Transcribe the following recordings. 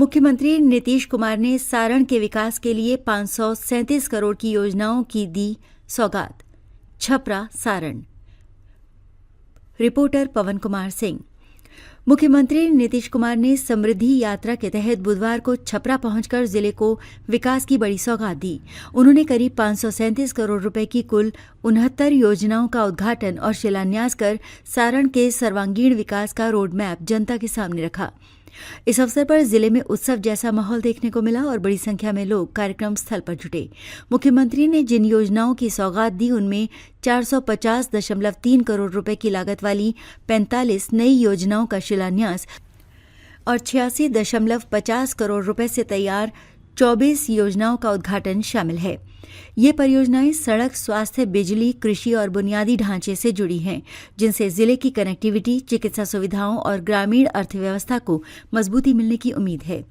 मुख्यमंत्री नीतीश कुमार ने सारण के विकास के लिए 537 करोड़ की योजनाओं की दी सौगात। छपरा सारण। रिपोर्टर पवन कुमार सिंह। मुख्यमंत्री नीतीश कुमार ने समृद्धि यात्रा के तहत बुधवार को छपरा पहुंचकर जिले को विकास की बड़ी सौगात दी। उन्होंने करीब 537 करोड़ रुपए की कुल 69 योजनाओं का उद्घाटन और शिलान्यास कर सारण के सर्वांगीण विकास का रोड मैप जनता के सामने रखा। इस अवसर पर जिले में उत्सव जैसा माहौल देखने को मिला और बड़ी संख्या में लोग कार्यक्रम स्थल पर जुटे। मुख्यमंत्री ने जिन योजनाओं की सौगात दी उनमें 450.3 करोड़ रुपए की लागत वाली 45 नई योजनाओं का शिलान्यास और 86.50 करोड़ रुपए से तैयार 24 योजनाओं का उद्घाटन शामिल है। ये परियोजनाएं सड़क, स्वास्थ्य, बिजली, कृषि और बुनियादी ढांचे से जुड़ी हैं, जिनसे जिले की कनेक्टिविटी, चिकित्सा सुविधाओं और ग्रामीण अर्थव्यवस्था को मजबूती मिलने की उम्मीद है।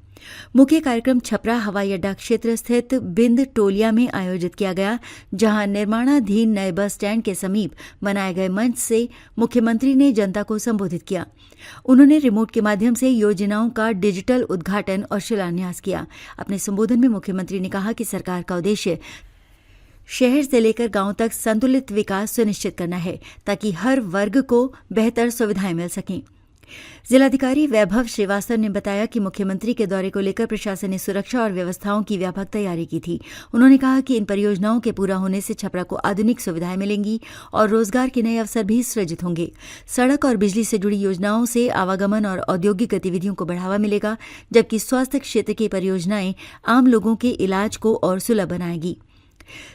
मुख्य कार्यक्रम छपरा हवाई अड्डा क्षेत्र स्थित बिंद टोलिया में आयोजित किया गया, जहां निर्माणाधीन नए बस स्टैंड के समीप बनाए गए मंच से मुख्यमंत्री ने जनता को संबोधित किया। उन्होंने रिमोट के माध्यम से योजनाओं का डिजिटल उद्घाटन और शिलान्यास किया। अपने संबोधन में मुख्यमंत्री ने कहा कि सरकार का उद्देश्य शहर से लेकर गांव तक संतुलित विकास सुनिश्चित करना है, ताकि हर वर्ग को बेहतर सुविधाएं मिल सकें। जिलाधिकारी वैभव श्रीवास्तव ने बताया कि मुख्यमंत्री के दौरे को लेकर प्रशासन ने सुरक्षा और व्यवस्थाओं की व्यापक तैयारी की थी। उन्होंने कहा कि इन परियोजनाओं के पूरा होने से छपरा को आधुनिक सुविधाएं मिलेंगी और रोजगार के नए अवसर भी सृजित होंगे। सड़क और बिजली से जुड़ी योजनाओं से आवागमन और औद्योगिक गतिविधियों को बढ़ावा मिलेगा, जबकि स्वास्थ्य क्षेत्र की परियोजनाएं आम लोगों के इलाज को और सुलभ बनाएगी।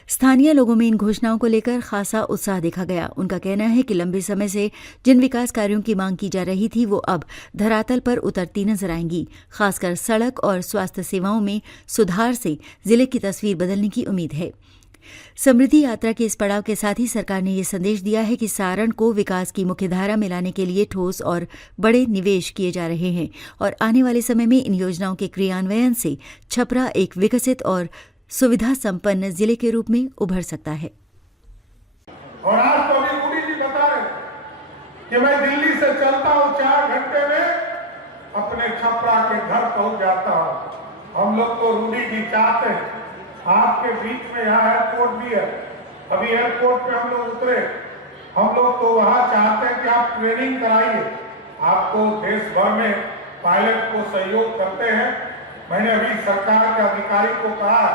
स्थानीय लोगों में इन घोषणाओं को लेकर खासा उत्साह देखा गया। उनका कहना है कि लंबे समय से जिन विकास कार्यों की मांग की जा रही थी वो अब धरातल पर उतरती नजर आएंगी। खासकर सड़क और स्वास्थ्य सेवाओं में सुधार से जिले की तस्वीर बदलने की उम्मीद है। समृद्धि यात्रा के इस पड़ाव के साथ ही सरकार ने ये संदेश दिया है कि सारण को विकास की मुख्यधारा में लाने के लिए ठोस और बड़े निवेश किए जा रहे हैं और आने वाले समय में इन योजनाओं के क्रियान्वयन से छपरा एक विकसित और सुविधा संपन्न जिले के रूप में उभर सकता है। और आज तो अभी रूडी जी बता रहे कि मैं दिल्ली से चलता हूँ 4 घंटे में अपने छपरा के घर पहुंच जाता हूँ। हम लोग तो रूडी जी चाहते हैं, आपके बीच में यहाँ एयरपोर्ट भी है। अभी एयरपोर्ट पे हम लोग उतरे, हम लोग तो वहाँ चाहते हैं कि आप ट्रेनिंग कराइए। आपको देश भर में पायलट को सहयोग करते हैं। मैंने अभी सरकार के अधिकारी को कहा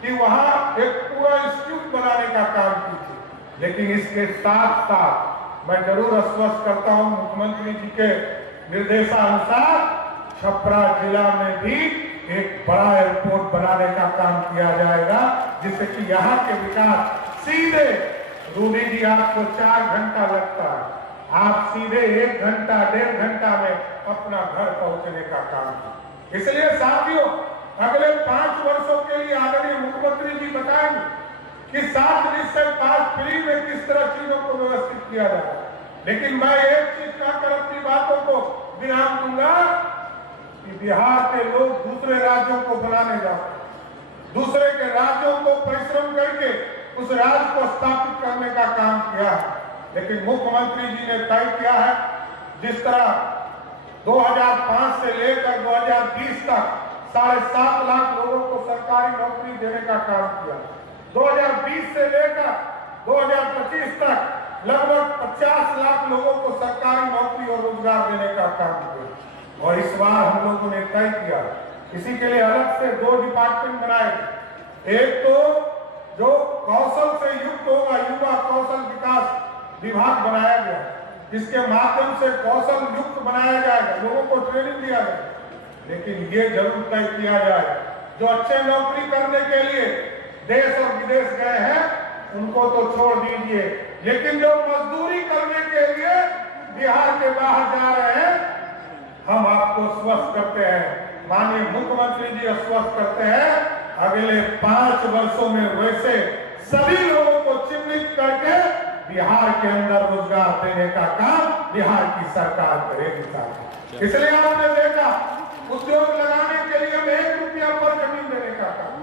कि वहां एक पूरा इंस्टीट्यूट बनाने का काम कीजिए, लेकिन इसके साथ साथ मैं जरूर आश्वस्त करता हूं मुख्यमंत्री जी के निर्देशानुसार छपरा जिला में भी एक बड़ा एयरपोर्ट बनाने का काम किया जाएगा, जिससे कि यहाँ के विकास सीधे रूडी जी आपको 4 घंटा लगता है, आप सीधे 1 घंटा 1.5 घंटा में अपना घर पहुंचने का काम कीजिए। इसलिए साथियों, अगले 5 वर्षों के लिए आदरणीय मुख्यमंत्री जी बताएंगे कि 7 निश्चय 5 फ्री में किस तरह चीजों को व्यवस्थित किया जाए। लेकिन मैं एक चीज कहकर अपनी बातों को विराम दूंगा कि बिहार के लोग दूसरे राज्यों को बनाने जाते, दूसरे के राज्यों को परिश्रम करके उस राज्य को स्थापित करने का काम किया है। लेकिन मुख्यमंत्री जी ने तय किया है, जिस तरह 2005 से लेकर 2020 तक 7.5 लाख लोगों को सरकारी नौकरी देने का काम किया। 2020 से लेकर 2025 तक लगभग 50 लाख लोगों को सरकारी नौकरी और रोजगार देने का काम किया। और इस बार हम लोगों ने तय किया, इसी के लिए अलग से 2 डिपार्टमेंट बनाए। एक तो जो कौशल से युक्त होगा, युवा कौशल विकास विभाग बनाया गया, जिसके माध्यम से कौशल युक्त बनाया जाएगा, लोगों को ट्रेनिंग दिया जाएगा। लेकिन ये जरूर तय किया जाए, जो अच्छे नौकरी करने के लिए देश और विदेश गए हैं उनको तो छोड़ दीजिए, लेकिन जो मजदूरी करने के लिए बिहार के बाहर जा रहे हैं, हम आपको स्वस्थ करते हैं, माननीय मुख्यमंत्री जी स्वस्थ करते हैं, अगले 5 वर्षों में वैसे सभी लोगों को चिन्हित करके बिहार के अंदर रोजगार देने का काम बिहार की सरकार करेगी। इसलिए आपने देखा, उद्योग लगाने के लिए हम 1 रुपया पर जमीन देने का काम,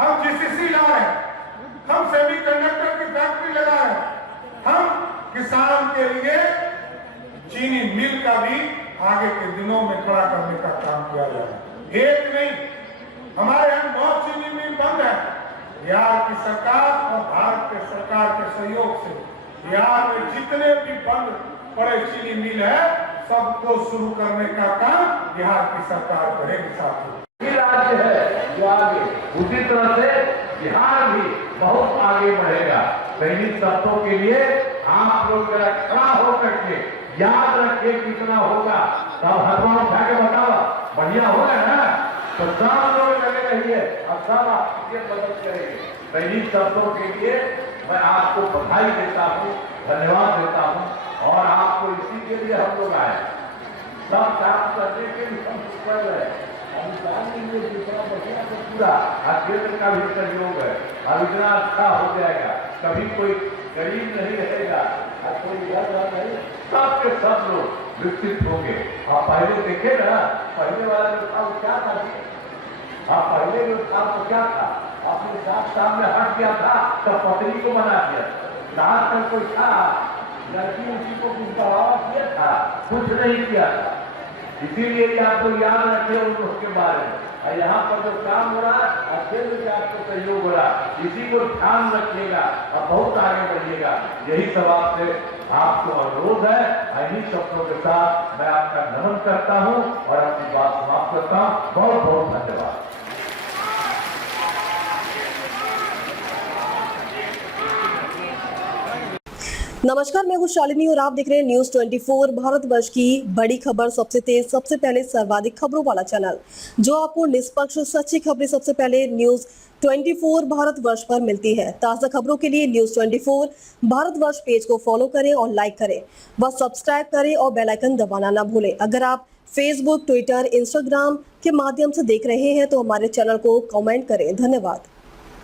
हम जीसीसी ला रहे हैं, हम सेमीकंडक्टर की फैक्ट्री लगा रहे हैं, हम किसान के लिए चीनी मिल का भी आगे के दिनों में खड़ा करने का काम किया जाएगा। एक नहीं, हमारे यहाँ 9 चीनी मिल बंद है। बिहार की सरकार और भारत के सरकार के सहयोग से बिहार में जितने भी बंद पड़े चीनी मिल है सबको शुरू करने का काम बिहार की सरकार करेगी। साथियों, राज्य है जो आगे, उसी तरह से बिहार भी बहुत आगे बढ़ेगा। इन शर्तों के लिए आप लोग जरा खड़ा होकर के याद रखिए कितना होगा, तब हथवा उठा के बताओ, बढ़िया होगा ना, तो सब लोग लगे रहिए और सब आप ये मदद करेंगे। इन शर्तों के लिए मैं आपको बधाई देता हूँ, धन्यवाद देता हूँ, और आपको इसी के लिए हम लोग आए, सब काम करने के लिए हम कर रहे हैं। पूरा केंद्र का भी सहयोग है, अब इतना अच्छा हो जाएगा, कभी कोई गरीब नहीं रहेगा और कोई नहीं, सबके सब लोग विकसित होंगे। आप पहले देखे ना, पहले वाला जो था वो क्या था, आप पहले जो था वो क्या था, आपने साथ सामने हट गया था तब पत्नी को बना दिया, रात तक कोई था लड़की उसी को कुछ बढ़ावा किया था, कुछ नहीं किया था। इसीलिए आप लोग याद रखिए उसके बारे में, और यहाँ पर जो काम हो रहा है केंद्र से आपको सहयोग हो रहा है, इसी को ध्यान रखिएगा और बहुत आगे बढ़िएगा। यही सब आपसे आपको अनुरोध है। इन्हीं शब्दों के साथ मैं आपका नमन करता हूँ और अपनी बात समाप्त करता हूँ। बहुत बहुत धन्यवाद। नमस्कार, मैं हूं शालिनी और आप देख रहे हैं न्यूज 24 भारतवर्ष की बड़ी खबर, सबसे तेज, सबसे पहले, सर्वाधिक खबरों वाला चैनल जो आपको निष्पक्ष सच्ची खबरें सबसे पहले न्यूज 24 भारतवर्ष पर मिलती है। ताज़ा खबरों के लिए न्यूज 24 भारतवर्ष पेज को फॉलो करें और लाइक करें, बस सब्सक्राइब करें और बेल आइकन दबाना ना भूलें। अगर आप फेसबुक, ट्विटर, इंस्टाग्राम के माध्यम से देख रहे हैं तो हमारे चैनल को कमेंट करें। धन्यवाद।